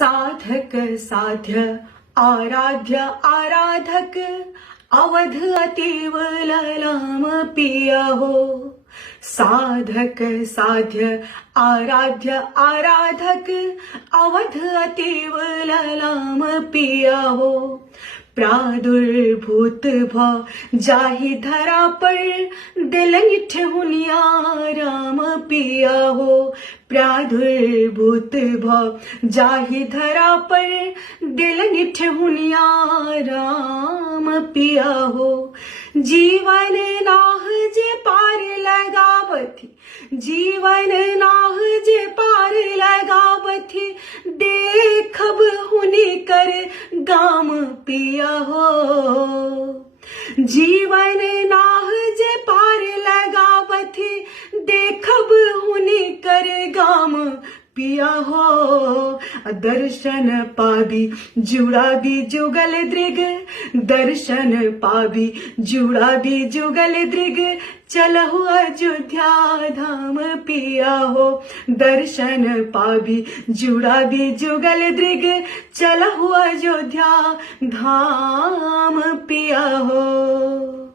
साधक साध्य आराध्य आराधक अवध अतीव ललाम पिया हो। साधक साध्य आराध्य आराधक अवध अतीव ललाम पिया हो। प्रादुर्भूत भव जाहि धरा पर दिलनि ठेहुनिया राम पिया हो। प्रादुर्भूत भव जाहि धरा पर दिलनि ठेहुनिया राम पिया हो। जीवन नाह जे पार लगावथि, जीवन नाह जे पार लगावथि, देखब हुनि कर गाम पिया हो। जीवन नाह जे पार लगावथि, देखब हुनि कर गाम पिया हो। दर्शन पाबी जुड़ाबी जुगल दृग, दर्शन पाबी जुड़ाबी जुगल दृग, चलहु अयोध्या धाम पिया हो। दर्शन पाबी जुड़ाबी जुगल दृग, चलहु अयोध्या धाम पिया हो।